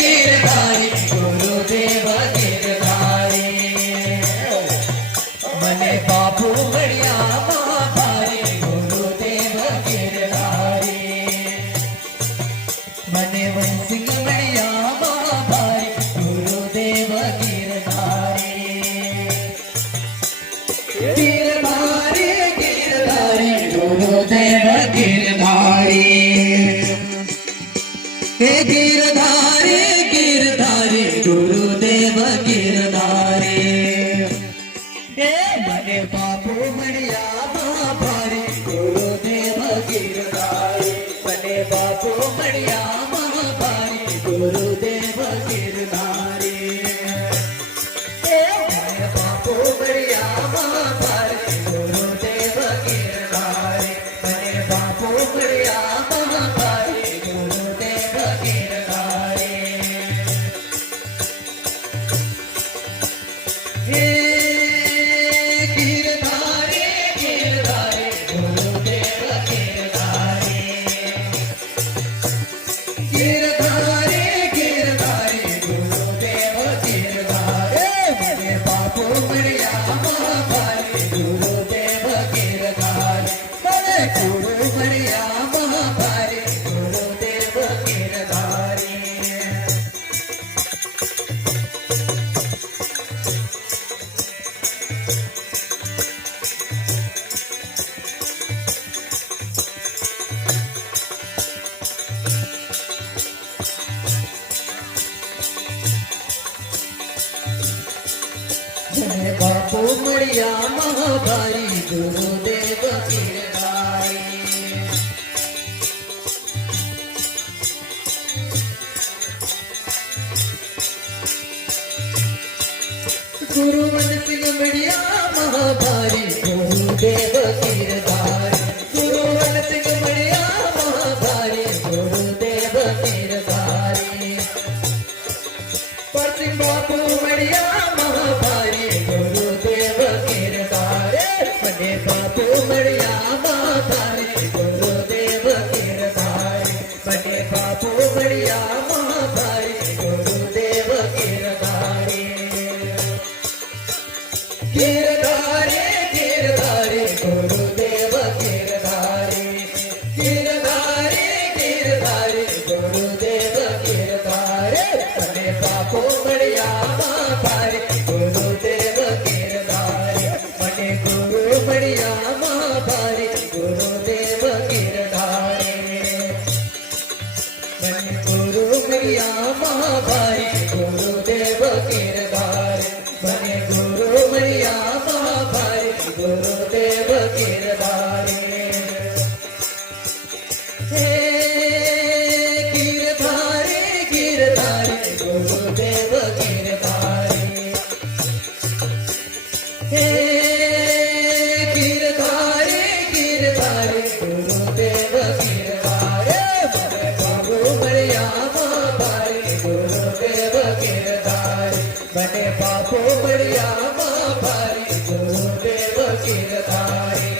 गिरधारी गुरुदेव गिरधारी मने बापू बढ़िया महाभारी गुरुदेव गिरधारी मने वंसिंग बढ़िया महाभारी गुरुदेव गिरधारी गिरधारी गिरधारी गुरुदेव गिरधारी हे गिरधारी गिरधारी गुरुदेव गिरधारी हे मने बापू बढ़िया महाभारी गुरुदेव गिरधारी मने बापू बढ़िया महाभारी गुरुदेव गिरधारी हे मने बापू बढ़िया महाभारी गुरुदेव गिरधारी मने बापू बढ़िया महाभारी गुरुदेव गिरधारी हे गिरधारी गिरधारी गुरुदेव गिरधारी गिरधारी गिरधारी गुरुदेव गिरधारी मने बापू बढ़िया महाभारी गुरुदेव गिरधारी मने गुरु बढ़िया महाभारी गुरुदेव गिरधारी मने बापू बढ़िया महाभारी गुरुदेव गिरधारी गुरुवन सिंह बढ़िया महाभारी गुरुदेव गिरधारी गुरुवन सिंह बढ़िया महाभारी गुरुदेव गिरधारी परसिंह बापू बढ़िया महाभारी गुरुदेव गिरधारी मने बापू बढ़िया महाभारी गुरुदेव गिरधारी मने बापू बढ़िया महाभारी गुरुदेव गिरधारी गिरधारी गिरधारी गुरुदेव गिरधारी गिरधारी गिरधारी गुरुदेव गिरधारी मने बापू बढ़िया महाभारी गुरुदेव गिरधारी मने गुरु बढ़िया महाभारी गुरुदेव गिरधारी मने गुरु बढ़िया महाभारी गुरुदेव गिरधारी मने गुरु बढ़िया महाभारी गुरुदेव गिरधारी हे गिरधारी गिरधारी गुरुदेव गिरधारी हे गिरधारी गिरधारी गुरुदेव गिरधारी मने बापू बढ़िया महाभारी गुरुदेव गिरधारी मने बापू बढ़िया महाभारी गुरुदेव गिरधारी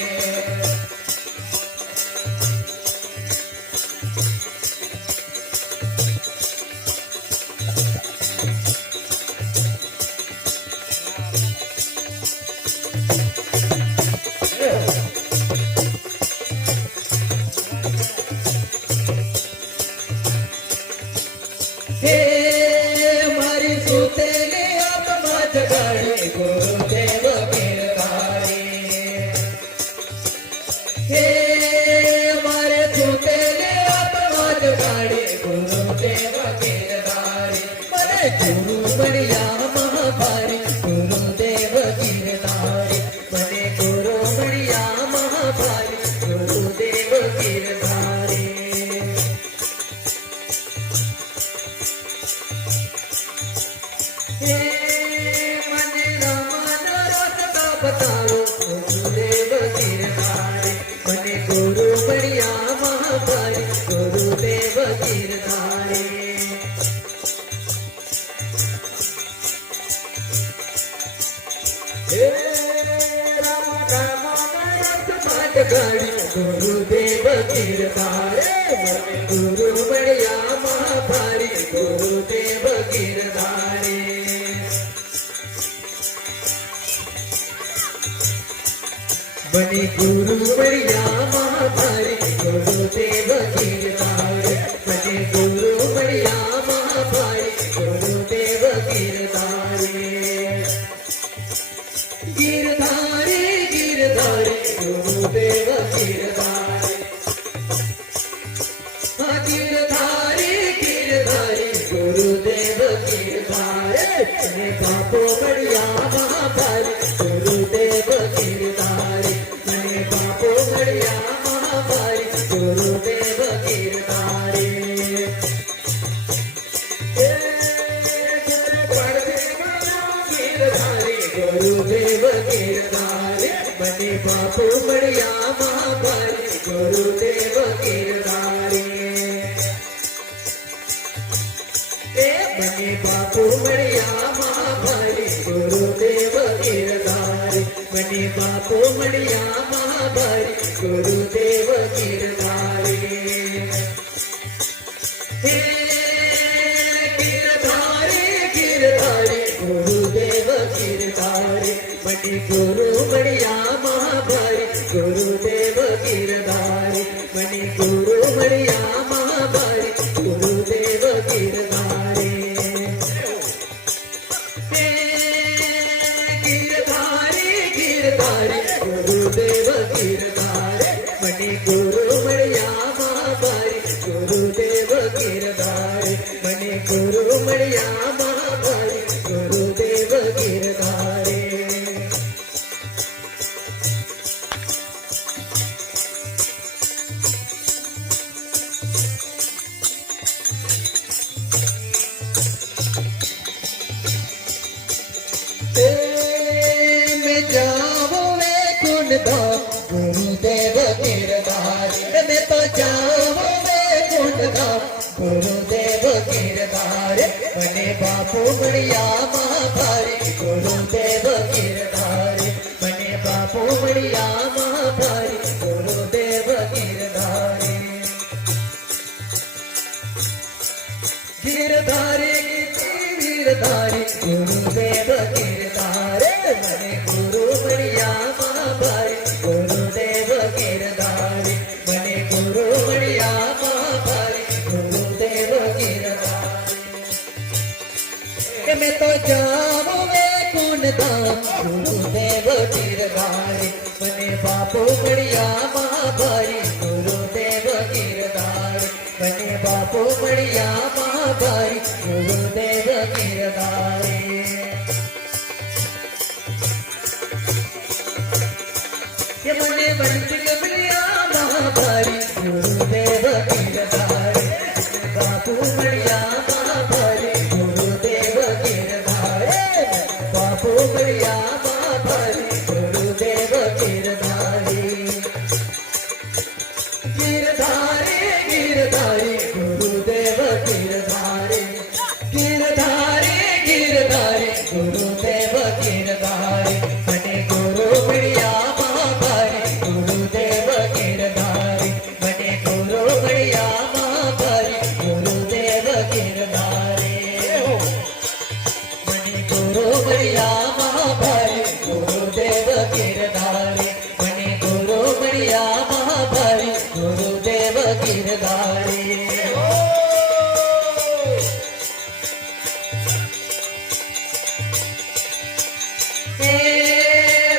हे मारी सुतेली आत्मा जगाडी गुरुदेव गिरधारी हे मारे सुतेली आत्मा जगाडी गुरुदेव गिरधारी मने गुरु बढ़िया महाभारी गुरुदेव गिरधारी मने गुरु बढ़िया महाभारी गुरुदेव गिरधारी हे मने रामन रस्ता बताओ गुरुदेव गिरधारी मने गुरु बढ़िया महाभारी गुरुदेव गिरधारी हे राम राम रस्ता जगाड़ी गुरुदेव गिरधारी मने गुरु बढ़िया महाभारी गुरुदेव गिरधारी बने गुरु बढ़िया महाभारी गुरुदेव गिरधारी बने गुरु बढ़िया महाभारी गुरुदेव गिरधारी गिरधारी गिरधारी गुरुदेव गिरधारी गिरधारी गिरधारी गुरुदेव गिरधारी बने बापो बढ़िया महाभारी गुरुदेव गिरधारी बने बापो बढ़िया महाभारी गुरुदेव गिरधारी गुरुदेव गिरधारी बने बापू बढ़िया महाभारी गुरुदेव गिरधारी बने बापू बढ़िया महाभारी गुरुदेव गिरधारी बने बापू बढ़िया महाभारी गुरुदेव गिरधारी गिरधारी गिरधारी गुरुदेव गिरधारी बने गुरु बढ़िया महाभारी गुरुदेव गिरधारी बने गुरु बढ़िया महाभारी गुरुदेव गिरधारी गिरधारी गिरधारी गुरुदेव गिरधारी बने गुरु बढ़िया महाभारी गुरुदेव गिरधारी बने गुरु बढ़िया महाभारी गुरुदेव गिरधारी मैं जाऊं वे कुंडधाम गुरुदेव गिरधारी मैं तो जाऊं वे कुंडधाम गुरुदेव गिरधारी बने बापू बढ़िया महाभारी गुरुदेव गिरधारी बने बापू बढ़िया महाभारी गुरुदेव गिरधारी गिरधारी गिरधारी गुरुदेव गिरधारी बने गुरु बढ़िया महाभारी गुरुदेव गिरधारी बने गुरु बढ़िया महाभारी गुरुदेव गिरधारी मैं तो जाऊं वे कुंडधाम गुरुदेव गिरधारी बने बापू बढ़िया महाभारी गुरुदेव गिरधारी बने बापू बढ़िया महाभारी गुरुदेव गिरधारी ये बने बंटिल बढ़िया महाभारी गुरुदेव गिरधारी बापू बढ़िया महाभारी गुरुदेव गिरधारी बापू बढ़िया महाभारी गुरुदेव गिरधारी गिरधारी गिरधारी गुरुदेव गिरधारी गिरधारी गिरधारी गुरुदेव गिरधारी बने गुरु बढ़िया महाभारी गुरुदेव गिरधारी बने गुरु बढ़िया महाभारी गुरुदेव गिरधारी बने गुरु बढ़िया महाभारी गुरुदेव गिरधारी बने गुरु बढ़िया महाभारी गुरुदेव गिरधारी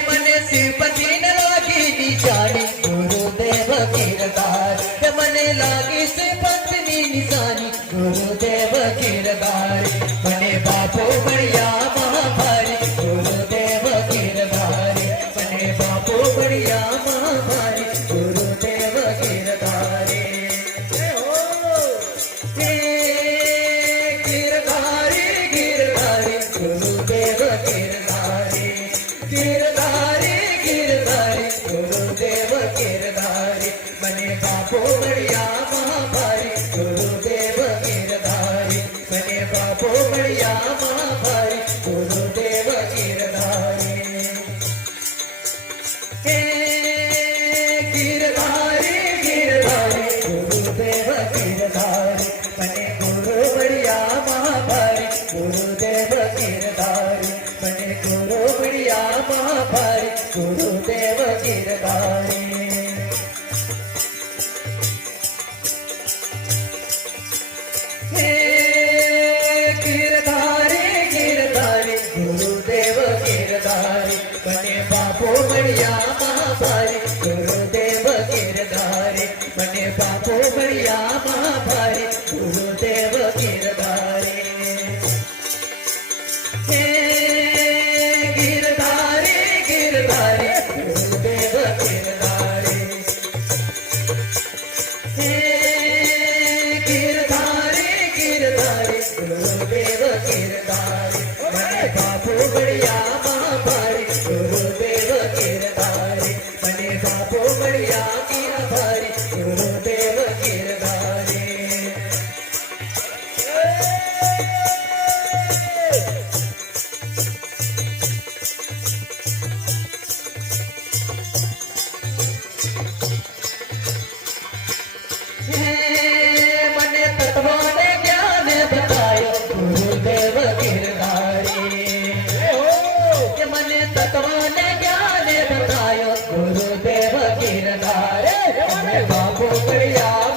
मने श्रीपति न लागी निशानी गुरुदेव गिरधारी मने लागी से पत्नी निशानी गुरुदेव गिरधारी बने बापू बढ़िया महाभारी गुरुदेव गिरधारी बने बापू बढ़िया महाभारी गुरुदेव गिरधारी गिरधारी गिरधारी गुरुदेव गिरधारी गिरधारी गिरधारी गुरुदेव गिरधारी बने बापू बढ़िया महाभारी गुरुदेव गिरधारी बने बापू बढ़िया महाभारी गुरुदेव गिरधारी गिरधारी गिरधारी गुरुदेव गिरधारी बने गुरु बढ़िया महाभारी ગુરુદેવ ગિરધારી મને ગુરુ મળ્યા મહાભારી ગુરુદેવ ગિરધારી હે ગિરધારી ગિરધારી ગુરુદેવ ગિરધારી મને બાપો મળ્યા મહાભારી ગુરુદેવ ગિરધારી મને બાપો મળ્યા મહાભારી ગુરુદેવ ગિરધારી હે ગિરધારી ગિરધારી ગુરુદેવ ગિરધારી હે ગિરધારી ગિરધારી ગુરુદેવ ગિરધારી મને બાપુ મળ્યા મહાભારી ગુરુદેવ ગિરધારી મને બાપુ મળ્યા ગિરધારી ગુરુદેવ ગિરધારી મને તત્વને જ્ઞાન બતાયો ગુરુદેવ ગિરધારી મને તત્વને જ્ઞાન બતાયો ગુરુદેવ ગિરધારી મને બાપુ મળ્યા